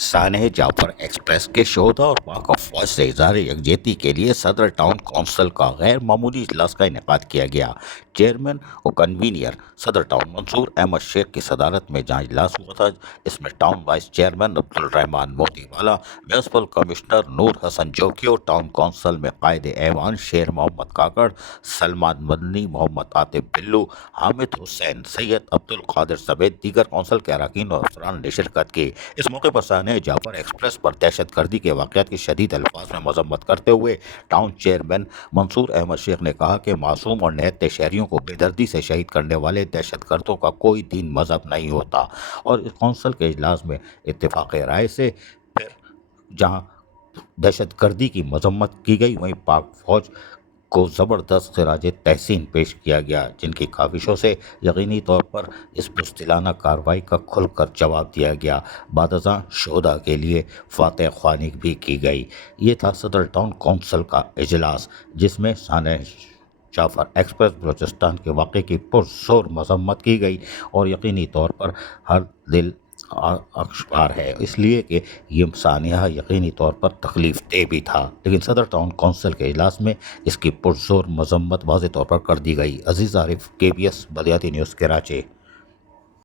सानह Jafar express के शोधा और पाक अफवाज से इजहार यकजहती के लिए सदर टाउन कौंसिल का गैर मामूली इजलास का इनेकाद किया गया। चेयरमैन और कन्वीनियर सदर टाउन मंसूर अहमद शेख की सदारत में जहाँ इजलास हुआ था, इसमें town vice chairman Abdul Rahman Motiwala, municipal commissioner Noor Hasan जोकी और टाउन कौंसिल में कायद ऐवान शेर मोहम्मद काकड़, सलमान मदनी, मोहम्मद आतिफ बिल्लू, हामिद हुसैन, सैयद अब्दुल कादिर समेत दीगर कौंसिल के अरकान और अफसरान ने शिरकत की। इस मौके पर सानह जाफर एक्सप्रेस पर दहशत गर्दी के वाक़यात की शदीद अल्फाज में मजम्मत करते हुए टाउन चेयरमैन मंसूर अहमद शेख ने कहा कि मासूम और निहत्ते शहरियों को बेदर्दी से शहीद करने वाले दहशत गर्दों का कोई दीन मजहब नहीं होता। और इस कौंसिल के इजलास में इत्तेफाक राय से फिर जहाँ दहशत गर्दी की मजम्मत की गई, वहीं पाक फौज को ज़बरदस्त खराज तहसीन पेश किया गया, जिनकी काविशों से यकीनी तौर पर इस बुज़दिलाना कार्रवाई का खुल कर जवाब दिया गया। बादशाह शोधा के लिए फातह ख्वानी भी की गई। ये था सदर टाउन कौंसिल का इजलास, जिसमें सानह जाफर एक्सप्रेस बलूचिस्तान के वाक़े की पुरज़ोर मजम्मत की गई और यकीनी तौर पर हर दिल अखबार है, इसलिए कि ये सानिया यकीनी तौर पर तकलीफ दे भी था, लेकिन सदर टाउन कौंसिल के इजलास में इसकी पुरज़ोर मजम्मत वाज़ेह तौर पर कर दी गई। अजीज़ आरिफ, KBS बलियाती न्यूज़, कराची।